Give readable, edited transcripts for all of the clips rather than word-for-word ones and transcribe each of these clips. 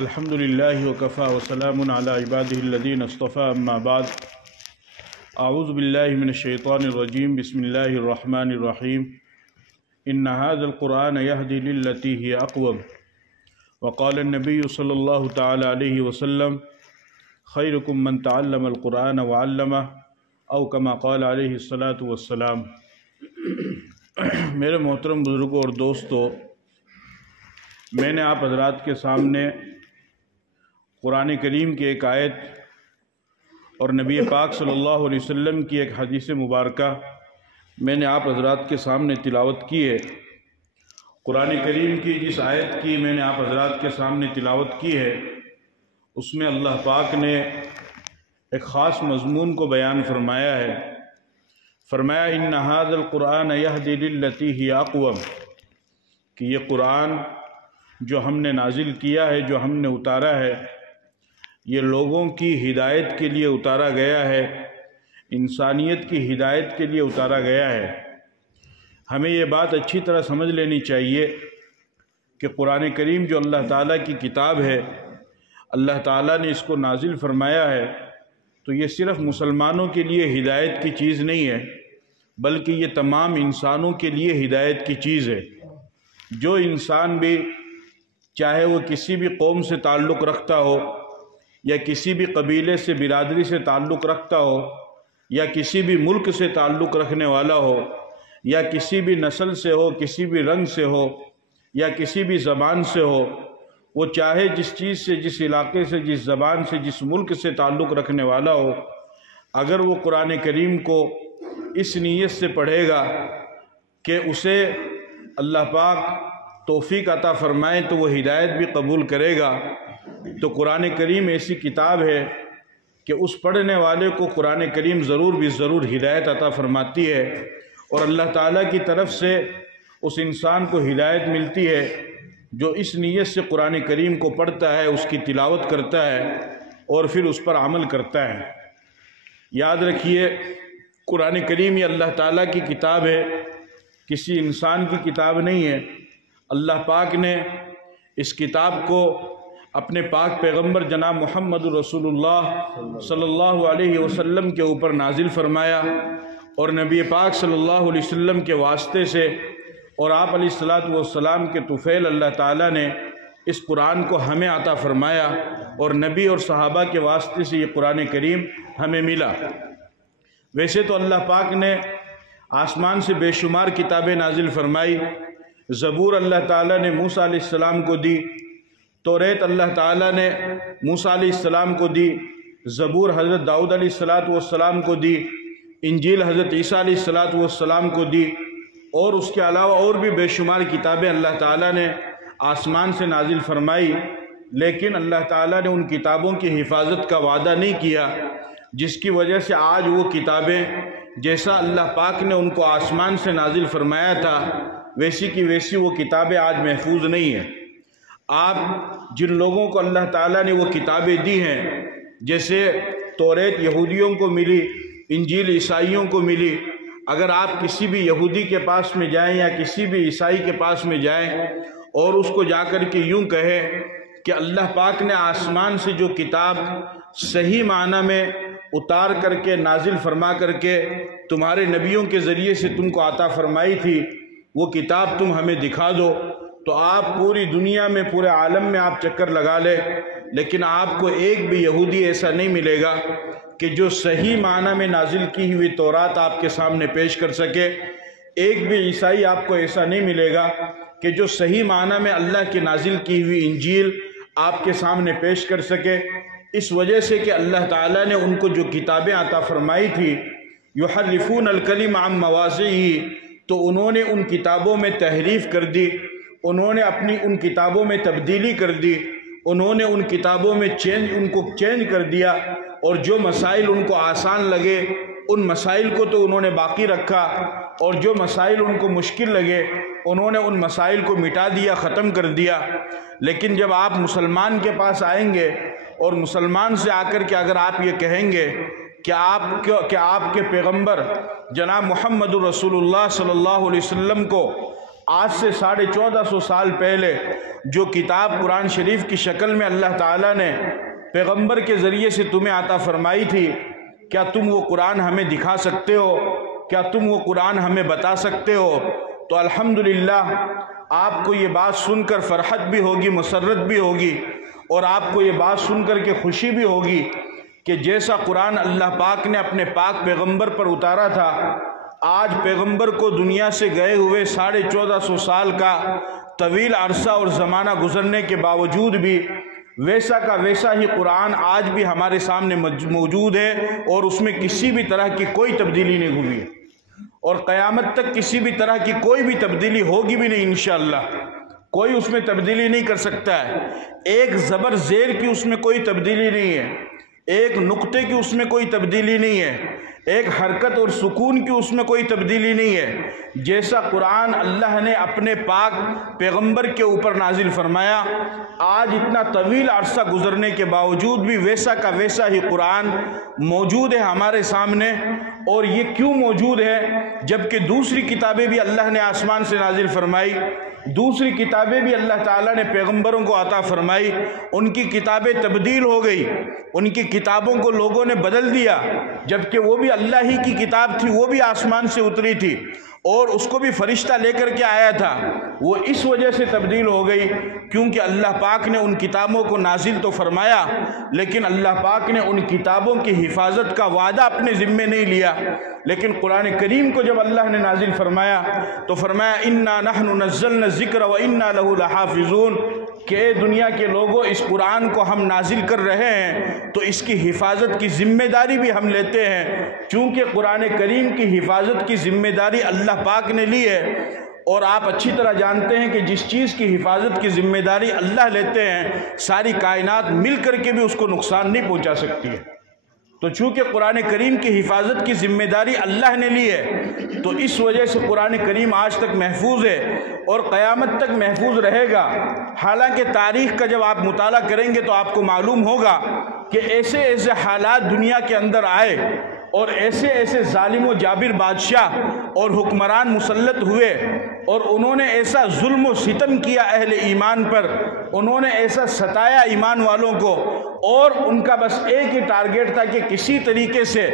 الحمد للہ وکفا وسلام علی عبادہ الذین اصطفى اما بعد اعوذ باللہ من الشیطان الرجیم بسم اللہ الرحمن الرحیم ان هذا القرآن يهدي للتي هي اقوم وقال النبی صلی اللہ تعالی علیہ وسلم خیرکم من تعلم القرآن وعلمہ او کما قال علیہ الصلاة والسلام۔ میرے محترم بزرگوں اور دوستو، میں نے آپ حضرات کے سامنے قرآن کریم کی ایک آیت اور نبی پاک صلی اللہ علیہ وسلم کی ایک حدیث مبارکہ میں نے آپ حضرات کے سامنے تلاوت کی ہے۔ قرآن کریم کی جس آیت کی میں نے آپ حضرات کے سامنے تلاوت کی ہے، اس میں اللہ پاک نے ایک خاص مضمون کو بیان فرمایا ہے۔ فرمایا ان ھذا القرآن یہدی للتی ہی اقوم، کہ یہ قرآن جو ہم نے نازل کیا ہے، جو ہم نے اتارا ہے، یہ لوگوں کی ہدایت کے لیے اتارا گیا ہے، انسانیت کی ہدایت کے لیے اتارا گیا ہے۔ ہمیں یہ بات اچھی طرح سمجھ لینی چاہیے کہ قرآن کریم جو اللہ تعالیٰ کی کتاب ہے، اللہ تعالیٰ نے اس کو نازل فرمایا ہے، تو یہ صرف مسلمانوں کے لیے ہدایت کی چیز نہیں ہے، بلکہ یہ تمام انسانوں کے لیے ہدایت کی چیز ہے۔ جو انسان بھی، چاہے وہ کسی بھی قوم سے تعلق رکھتا ہو، یا کسی بھی قبیلے سے، برادری سے تعلق رکھتا ہو، یا کسی بھی ملک سے تعلق رکھنے والا ہو، یا کسی بھی نسل سے ہو، کسی بھی رنگ سے ہو، یا کسی بھی زبان سے ہو، وہ چاہے جس چیز سے، جس علاقے سے، جس زبان سے، جس ملک سے تعلق رکھنے والا ہو، اگر وہ قرآن کریم کو اس نیت سے پڑھے گا کہ اسے اللہ پاک توفیق عطا فرمائے تو وہ ہدایت بھی قبول کرے گا، تو قرآن کریم ایسی کتاب ہے کہ اس پڑھنے والے کو قرآن کریم ضرور بھی ضرور ہدایت عطا فرماتی ہے، اور اللہ تعالیٰ کی طرف سے اس انسان کو ہدایت ملتی ہے جو اس نیت سے قرآن کریم کو پڑھتا ہے، اس کی تلاوت کرتا ہے اور پھر اس پر عمل کرتا ہے۔ یاد رکھیے، قرآن کریم یہ اللہ تعالیٰ کی کتاب ہے، کسی انسان کی کتاب نہیں ہے۔ اللہ پاک نے اس کتاب کو اپنے پاک پیغمبر جناب محمد رسول اللہ صلی اللہ علیہ وسلم کے اوپر نازل فرمایا، اور نبی پاک صلی اللہ علیہ وسلم کے واسطے سے اور آپ علیہ السلام کے طفیل اللہ تعالیٰ نے اس قرآن کو ہمیں عطا فرمایا، اور نبی اور صحابہ کے واسطے سے یہ قرآن کریم ہمیں ملا۔ ویسے تو اللہ پاک نے آسمان سے بے شمار کتابیں نازل فرمائی۔ زبور اللہ تعالیٰ نے موسیٰ علیہ السلام کو دی، توریت اللہ تعالیٰ نے موسیٰ علیہ السلام کو دی، زبور حضرت داؤد علیہ السلام کو دی، انجیل حضرت عیسیٰ علیہ السلام کو دی، اور اس کے علاوہ اور بھی بے شمار کتابیں اللہ تعالیٰ نے آسمان سے نازل فرمائی، لیکن اللہ تعالیٰ نے ان کتابوں کی حفاظت کا وعدہ نہیں کیا، جس کی وجہ سے آج وہ کتابیں جیسا اللہ پاک نے ان کو آسمان سے نازل فرمایا تھا، ویسی کی ویسی وہ کتابیں آج محفوظ نہیں ہیں۔ آپ جن لوگوں کو اللہ تعالیٰ نے وہ کتابیں دی ہیں، جیسے توریت یہودیوں کو ملی، انجیل عیسائیوں کو ملی، اگر آپ کسی بھی یہودی کے پاس میں جائیں یا کسی بھی عیسائی کے پاس میں جائیں اور اس کو جا کر کے یوں کہیں کہ اللہ پاک نے آسمان سے جو کتاب صحیح معنی میں اتار کر کے نازل فرما کر کے تمہارے نبیوں کے ذریعے سے تم کو عطا فرمائی تھی، وہ کتاب تم ہمیں دکھا دو، تو آپ پوری دنیا میں، پورے عالم میں آپ چکر لگا لیں، لیکن آپ کو ایک بھی یہودی ایسا نہیں ملے گا کہ جو صحیح معنی میں نازل کی ہوئی تورات آپ کے سامنے پیش کر سکے۔ ایک بھی عیسائی آپ کو ایسا نہیں ملے گا کہ جو صحیح معنی میں اللہ کی نازل کی ہوئی انجیل آپ کے سامنے پیش کر سکے، اس وجہ سے کہ اللہ تعالیٰ نے ان کو جو کتابیں عطا فرمائی تھی، یحرفون الکلم عن مواضعہ، تو انہوں نے ان کتابوں میں تحریف کر دی، انہوں نے اپنی ان کتابوں میں تبدیلی کر دی، انہوں نے ان کتابوں میں ان کو چینج کر دیا، اور جو مسائل ان کو آسان لگے ان مسائل کو تو انہوں نے باقی رکھا، اور جو مسائل ان کو مشکل لگے انہوں نے ان مسائل کو مٹا دیا، ختم کر دیا۔ لیکن جب آپ مسلمان کے پاس آئیں گے اور مسلمان سے آ کر کے اگر آپ یہ کہیں گے کہ آپ کے پیغمبر جناب محمد رسول اللہ صلی اللہ علیہ وسلم کو آج سے 1450 سال پہلے جو کتاب قرآن شریف کی شکل میں اللہ تعالیٰ نے پیغمبر کے ذریعے سے تمہیں عطا فرمائی تھی، کیا تم وہ قرآن ہمیں دکھا سکتے ہو؟ کیا تم وہ قرآن ہمیں بتا سکتے ہو؟ تو الحمدللہ آپ کو یہ بات سن کر فرحت بھی ہوگی، مسرت بھی ہوگی، اور آپ کو یہ بات سن کر کے خوشی بھی ہوگی کہ جیسا قرآن اللہ پاک نے اپنے پاک پیغمبر پر اتارا تھا، آج پیغمبر کو دنیا سے گئے ہوئے 1450 سال کا طویل عرصہ اور زمانہ گزرنے کے باوجود بھی ویسا کا ویسا ہی قرآن آج بھی ہمارے سامنے موجود ہے، اور اس میں کسی بھی طرح کی کوئی تبدیلی نہیں ہوئی ہے، اور قیامت تک کسی بھی طرح کی کوئی بھی تبدیلی ہوگی بھی نہیں انشاءاللہ۔ کوئی اس میں تبدیلی نہیں کر سکتا ہے، ایک زبر زیر کی اس میں کوئی تبدیلی نہیں ہے، ایک نقطے کی اس میں کوئی تبدیلی نہیں ہے، ایک حرکت اور سکون کی اس میں کوئی تبدیلی نہیں ہے۔ جیسا قرآن اللہ نے اپنے پاک پیغمبر کے اوپر نازل فرمایا، آج اتنا طویل عرصہ گزرنے کے باوجود بھی ویسا کا ویسا ہی قرآن موجود ہے ہمارے سامنے۔ اور یہ کیوں موجود ہے جبکہ دوسری کتابیں بھی اللہ نے آسمان سے نازل فرمائی، دوسری کتابیں بھی اللہ تعالیٰ نے پیغمبروں کو عطا فرمائی، ان کی کتابیں تبدیل ہو گئی، ان کی کتابوں کو لوگوں نے بدل دیا، جبکہ وہ بھی اللہ ہی کی کتاب تھی، وہ بھی آسمان سے اتری تھی، اور اس کو بھی فرشتہ لے کر کے آیا تھا۔ وہ اس وجہ سے تبدیل ہو گئی کیونکہ اللہ پاک نے ان کتابوں کو نازل تو فرمایا، لیکن اللہ پاک نے ان کتابوں کی حفاظت کا وعدہ اپنے ذمے نہیں لیا۔ لیکن قرآن کریم کو جب اللہ نے نازل فرمایا تو فرمایا اِنَّا نَحْنُ نَزَّلْنَا الذِّكْرَ وَإِنَّا لَهُ لَحَافِظُونَ، کہ اے دنیا کے لوگوں، اس قرآن کو ہم نازل کر رہے ہیں تو اس کی حفاظت کی ذمہ داری بھی ہم لیتے ہیں، چونکہ قرآن کریم کی حفاظت کی ذمہ داری اللہ پاک نے لی ہے، اور آپ اچھی طرح جانتے ہیں کہ جس چیز کی حفاظت کی ذمہ داری اللہ لیتے ہیں، ساری کائنات مل کر کے بھی اس کو نقصان نہیں پہنچا سکتی ہے۔ تو چونکہ قرآن کریم کی حفاظت کی ذمہ داری اللہ نے لی ہے، تو اس وجہ سے قرآن کریم آج تک محفوظ ہے اور قیامت تک محفوظ رہے گا۔ حالانکہ تاریخ کا جب آپ مطالعہ کریں گے تو آپ کو معلوم ہوگا کہ ایسے ایسے حالات دنیا کے اندر آئے، اور ایسے ایسے ظالم و جابر بادشاہ اور حکمران مسلط ہوئے، اور انہوں نے ایسا ظلم و ستم کیا اہل ایمان پر، انہوں نے ایسا ستایا ایمان والوں کو، اور ان کا بس ایک ہی ٹارگیٹ تھا کہ کسی طریقے سے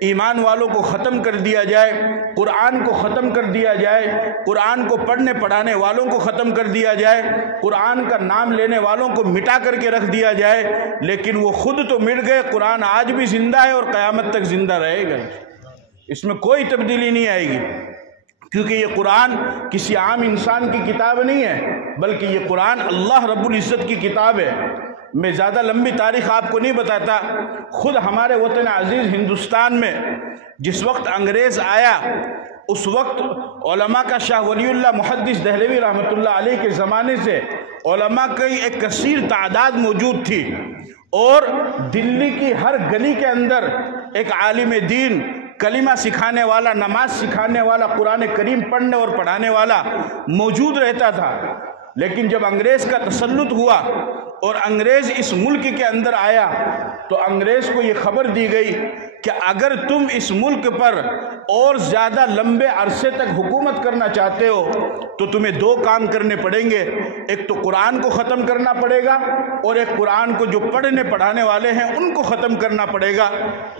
ایمان والوں کو ختم کر دیا جائے، قرآن کو ختم کر دیا جائے، قرآن کو پڑھنے پڑھانے والوں کو ختم کر دیا جائے، قرآن کا نام لینے والوں کو مٹا کر کے رکھ دیا جائے۔ لیکن وہ خود تو مٹ گئے، قرآن آج بھی زندہ ہے اور قیامت تک زندہ رہے گا، اس میں کوئی تبدیلی نہیں آئے گی، کیونکہ یہ قرآن کسی عام انسان کی کتاب نہیں ہے، بلکہ یہ قرآن اللہ رب العزت کی کتاب ہے۔ میں زیادہ لمبی تاریخ آپ کو نہیں بتاتا، خود ہمارے وطن عزیز ہندوستان میں جس وقت انگریز آیا، اس وقت علماء کا شاہ ولی اللہ محدث دہلوی رحمۃ اللہ علیہ کے زمانے سے علماء کی ایک کثیر تعداد موجود تھی، اور دلی کی ہر گلی کے اندر ایک عالم دین، کلمہ سکھانے والا، نماز سکھانے والا، قرآن کریم پڑھنے اور پڑھانے والا موجود رہتا تھا۔ لیکن جب انگریز کا تسلط ہوا اور انگریز اس ملک کے اندر آیا تو انگریز کو یہ خبر دی گئی کہ اگر تم اس ملک پر اور زیادہ لمبے عرصے تک حکومت کرنا چاہتے ہو تو تمہیں دو کام کرنے پڑیں گے، ایک تو قرآن کو ختم کرنا پڑے گا، اور ایک قرآن کو جو پڑھنے پڑھانے والے ہیں ان کو ختم کرنا پڑے گا۔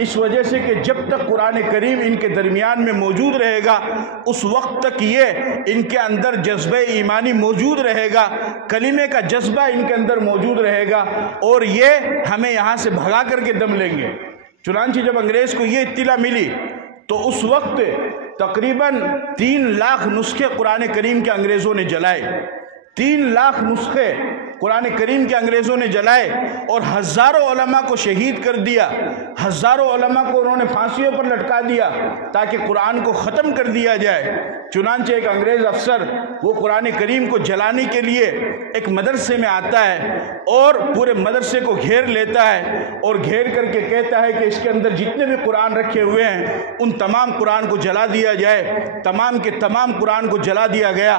اس وجہ سے کہ جب تک قرآن کریم ان کے درمیان میں موجود رہے گا اس وقت تک یہ ان کے اندر جذبہ ایمانی موجود رہے گا، کلمے کا جذبہ ان کے اندر موجود رہے گا، اور یہ ہمیں یہاں سے بھگا کر کے دم لیں گے۔ چنانچہ جب انگریز کو یہ اطلاع ملی تو اس وقت تقریباً 3 لاکھ نسخے قرآن کریم کے انگریزوں نے جلائے، 3 لاکھ نسخے قرآن کریم کے انگریزوں نے جلائے، اور ہزاروں علماء کو شہید کر دیا، ہزاروں علماء کو انہوں نے پھانسیوں پر لٹکا دیا تاکہ قرآن کو ختم کر دیا جائے۔ چنانچہ ایک انگریز افسر وہ قرآن کریم کو جلانے کے لیے ایک مدرسے میں آتا ہے اور پورے مدرسے کو گھیر لیتا ہے، اور گھیر کر کے کہتا ہے کہ اس کے اندر جتنے بھی قرآن رکھے ہوئے ہیں ان تمام قرآن کو جلا دیا جائے۔ تمام کے تمام قرآن کو جلا دیا گیا۔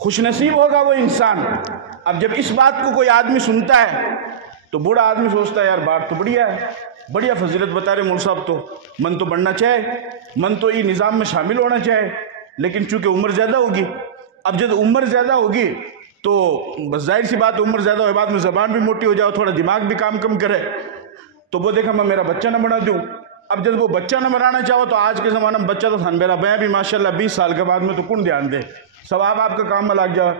خوش نصیب ہوگا وہ انسان۔ اب جب اس بات کو کوئی آدمی سنتا ہے تو بوڑھا آدمی سوچتا ہے یار بات تو بڑھیا ہے، بڑھیا فضیلت بتا رہے مول صاحب، تو من تو بڑھنا چاہے، من تو یہ نظام میں شامل ہونا چاہے، لیکن چونکہ عمر زیادہ ہوگی، اب جب عمر زیادہ ہوگی تو بس ظاہر سی بات عمر زیادہ ہوئے بعد میں زبان بھی موٹی ہو جاؤ، تھوڑا دماغ بھی کام کم کرے، تو وہ دیکھا میں میرا بچہ نہ بنا دوں۔ اب جب وہ بچہ نہ بنانا چاہو تو آج کے زمانہ میں بچہ تو تھان میرا بیاں بھی ماشاءاللہ 20 سال کے بعد میں تو کون دھیان دے، ثواب آپ کا کام میں لگ جائے۔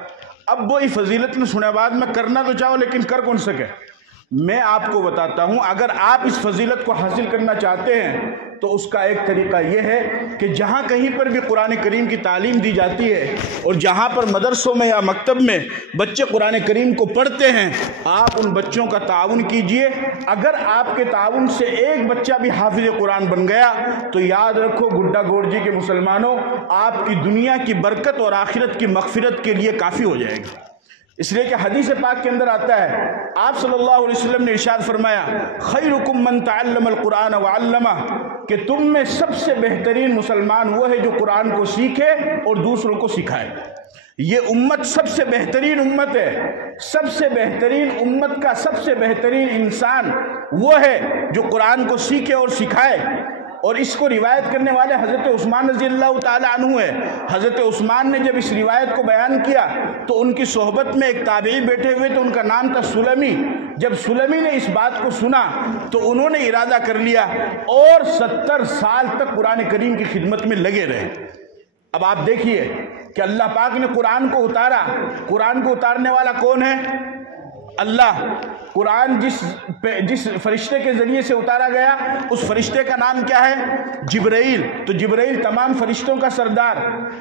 اب وہی فضیلت میں سنے بعد میں کرنا تو چاہو لیکن کر کون سکے؟ میں آپ کو بتاتا ہوں، اگر آپ اس فضیلت کو حاصل کرنا چاہتے ہیں تو اس کا ایک طریقہ یہ ہے کہ جہاں کہیں پر بھی قرآن کریم کی تعلیم دی جاتی ہے اور جہاں پر مدرسوں میں یا مکتب میں بچے قرآن کریم کو پڑھتے ہیں، آپ ان بچوں کا تعاون کیجئے۔ اگر آپ کے تعاون سے ایک بچہ بھی حافظ قرآن بن گیا تو یاد رکھو گڈا گورجی کے مسلمانوں، آپ کی دنیا کی برکت اور آخرت کی مغفرت کے لیے کافی ہو جائے گا۔ اس لیے کہ حدیث پاک کے اندر آتا ہے، آپ صلی اللہ علیہ وسلم نے ارشاد فرمایا خیرکم من تعلم القرآن وعلمہ، کہ تم میں سب سے بہترین مسلمان وہ ہے جو قرآن کو سیکھے اور دوسروں کو سکھائے۔ یہ امت سب سے بہترین امت ہے، سب سے بہترین امت کا سب سے بہترین انسان وہ ہے جو قرآن کو سیکھے اور سکھائے۔ اور اس کو روایت کرنے والے حضرت عثمان رضی اللہ تعالی عنہ ہے۔ حضرت عثمان نے جب اس روایت کو بیان کیا تو ان کی صحبت میں ایک تابعی بیٹھے ہوئے تو ان کا نام تھا سلمی۔ جب سلمی نے اس بات کو سنا تو انہوں نے ارادہ کر لیا اور 70 سال تک قرآن کریم کی خدمت میں لگے رہے۔ اب آپ دیکھیے کہ اللہ پاک نے قرآن کو اتارا، قرآن کو اتارنے والا کون ہے؟ اللہ۔ قرآن جس فرشتے کے ذریعے سے اتارا گیا اس فرشتے کا نام کیا ہے؟ جبرائیل۔ تو جبرائیل تمام فرشتوں کا سردار۔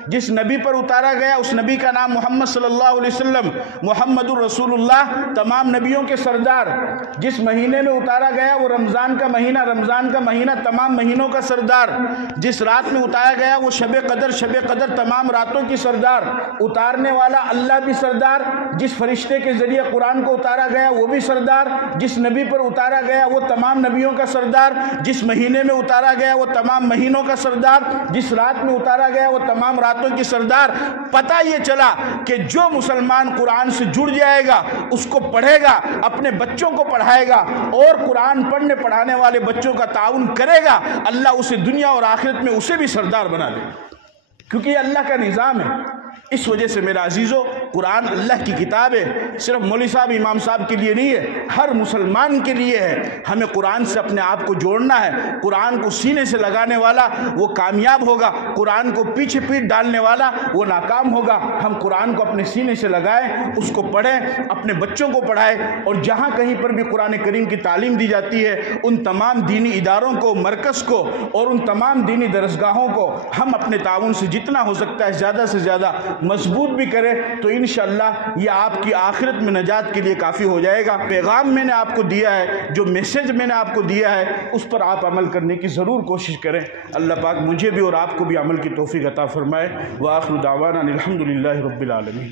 جس نبی پر اتارا گیا اس نبی کا نام محمد صلی اللہ علیہ وسلم، محمد الرسول اللہ، تمام نبیوں کے سردار۔ جس مہینے میں اتارا گیا وہ رمضان کا مہینہ، رمضان کا مہینہ تمام مہینوں کا سردار۔ جس رات میں اتارا گیا وہ شب قدر، شب قدر تمام راتوں کی سردار۔ اتارنے والا اللہ بھی سردار، جس فرشتے کے ذریعے قرآن کو اتارا گیا وہ بھی سردار، جس نبی پر اتارا گیا وہ تمام نبیوں کا سردار، جس مہینے میں اتارا گیا وہ تمام مہینوں کا سردار، جس رات میں اتارا گیا وہ تمام راتوں کی سردار۔ پتہ یہ چلا کہ جو مسلمان قرآن سے جڑ جائے گا، اس کو پڑھے گا، اپنے بچوں کو پڑھائے گا اور قرآن پڑھنے پڑھانے والے بچوں کا تعاون کرے گا، اللہ اسے دنیا اور آخرت میں اسے بھی سردار بنا دے، کیونکہ یہ اللہ کا نظام ہے۔ اس وجہ سے میرا عزیزو، قرآن اللہ کی کتاب ہے، صرف مولوی صاحب امام صاحب کے لیے نہیں ہے، ہر مسلمان کے لیے ہے۔ ہمیں قرآن سے اپنے آپ کو جوڑنا ہے۔ قرآن کو سینے سے لگانے والا وہ کامیاب ہوگا، قرآن کو پیچھے پیٹ ڈالنے والا وہ ناکام ہوگا۔ ہم قرآن کو اپنے سینے سے لگائیں، اس کو پڑھیں، اپنے بچوں کو پڑھائیں، اور جہاں کہیں پر بھی قرآن کریم کی تعلیم دی جاتی ہے ان تمام دینی اداروں کو، مرکز کو اور ان تمام دینی درسگاہوں کو ہم اپنے تعاون سے جتنا ہو سکتا ہے زیادہ سے زیادہ مضبوط بھی کرے تو انشاءاللہ یہ آپ کی آخرت میں نجات کے لیے کافی ہو جائے گا۔ پیغام میں نے آپ کو دیا ہے، جو میسج میں نے آپ کو دیا ہے اس پر آپ عمل کرنے کی ضرور کوشش کریں۔ اللہ پاک مجھے بھی اور آپ کو بھی عمل کی توفیق عطا فرمائے۔ وآخر دعوانا الحمدللہ رب العالمین۔